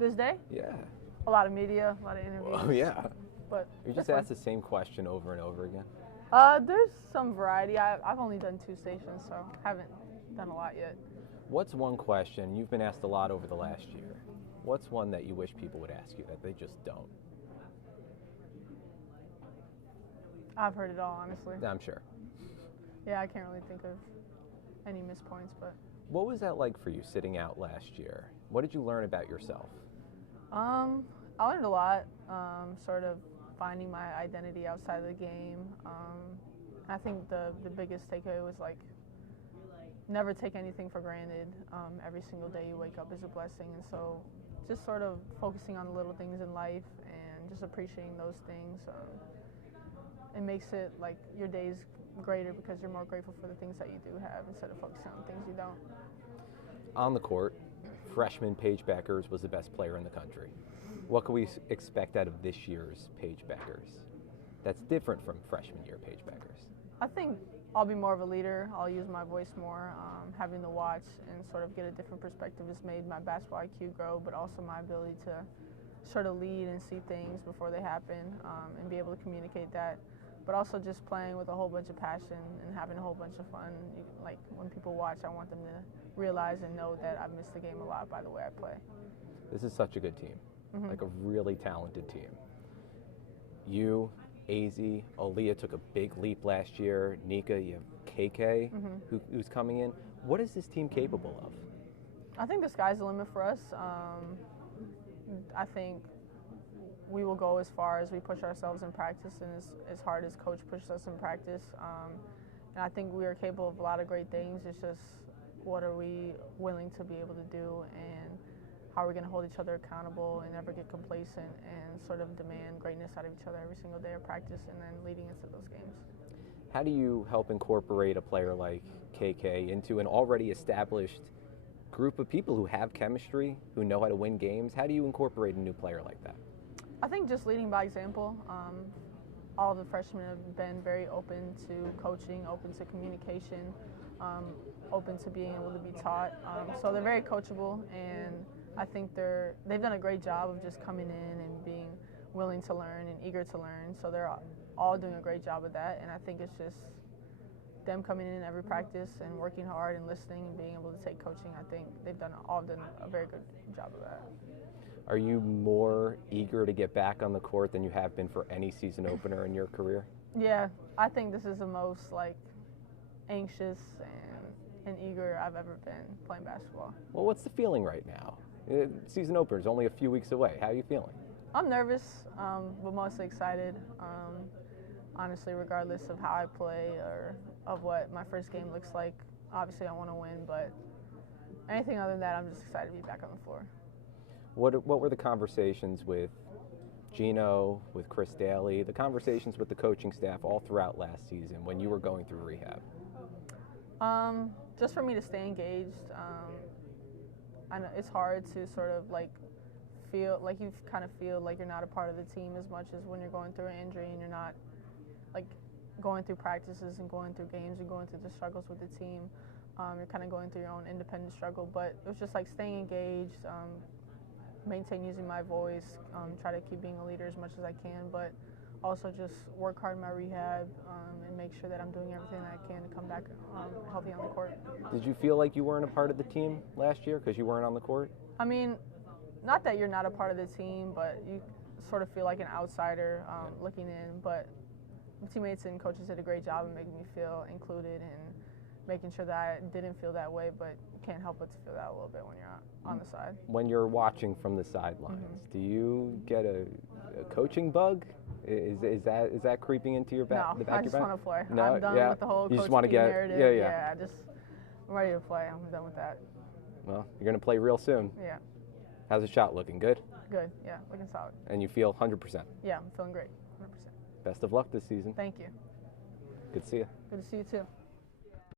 This day? Yeah. A lot of media, a lot of interviews. Oh, yeah. But You just asked the same question over and over again? There's some variety. I've only done 2 stations, so haven't done a lot yet. What's one question, you've been asked a lot over the last year, what's one that you wish people would ask you that they just don't? I've heard it all, honestly. I'm sure. Yeah, I can't really think of any missed points, but. What was that like for you sitting out last year? What did you learn about yourself? I learned a lot, sort of finding my identity outside of the game. I think the biggest takeaway was like never take anything for granted. Every single day you wake up is a blessing, and so just sort of focusing on the little things in life and just appreciating those things. It makes it like your days greater because you're more grateful for the things that you do have instead of focusing on things you don't. On the court, freshman Paige Bueckers was the best player in the country. What can we expect out of this year's Paige Bueckers that's different from freshman year Paige Bueckers? I think I'll be more of a leader. I'll use my voice more. Having to watch and sort of get a different perspective has made my basketball IQ grow, but also my ability to sort of lead and see things before they happen and be able to communicate that. But also just playing with a whole bunch of passion and having a whole bunch of fun. Like when people watch, I want them to realize and know that I've missed the game a lot by the way I play. This is such a good team, like a really talented team. You, AZ, Aaliyah took a big leap last year. Nika, you have KK, who's coming in. What is this team capable of? I think the sky's the limit for us. I think we will go as far as we push ourselves in practice and as hard as coach pushes us in practice. And I think we are capable of a lot of great things. It's just what are we willing to be able to do and how are we going to hold each other accountable and never get complacent and sort of demand greatness out of each other every single day of practice and then leading into those games. How do you help incorporate a player like KK into an already established group of people who have chemistry, who know how to win games? How do you incorporate a new player like that? I think just leading by example. All of the freshmen have been very open to coaching, open to communication, open to being able to be taught. So they're very coachable, and I think they've done a great job of just coming in and being willing to learn and eager to learn. So they're all doing a great job of that, and I think it's just them coming in every practice and working hard and listening and being able to take coaching. I think they've all done a very good job of that. Are you more eager to get back on the court than you have been for any season opener in your career? Yeah, I think this is the most anxious and eager I've ever been playing basketball. Well, what's the feeling right now? Season opener is only a few weeks away. How are you feeling? I'm nervous, but mostly excited. Honestly, regardless of how I play or of what my first game looks like, obviously I want to win, but anything other than that, I'm just excited to be back on the floor. What were the conversations with Gino, with Chris Daly, the conversations with the coaching staff all throughout last season when you were going through rehab? Just for me to stay engaged. I know it's hard to sort of feel like you kind of feel like you're not a part of the team as much as when you're going through an injury and you're not going through practices and going through games and going through the struggles with the team. You're kind of going through your own independent struggle, but it was just staying engaged, maintain using my voice, try to keep being a leader as much as I can, but also just work hard in my rehab and make sure that I'm doing everything that I can to come back healthy on the court. Did you feel like you weren't a part of the team last year because you weren't on the court? I mean, not that you're not a part of the team, but you sort of feel like an outsider looking in, but teammates and coaches did a great job of making me feel included and making sure that I didn't feel that way, but you can't help but to feel that a little bit when you're on the side. When you're watching from the sidelines, do you get a coaching bug? Is that creeping into your back? No, I just want to play. No, I'm done with the whole coaching narrative. Yeah. I'm ready to play. I'm done with that. Well, you're going to play real soon. Yeah. How's the shot looking? Good? Good, yeah, looking solid. And you feel 100%? Yeah, I'm feeling great, 100%. Best of luck this season. Thank you. Good to see you. Good to see you too.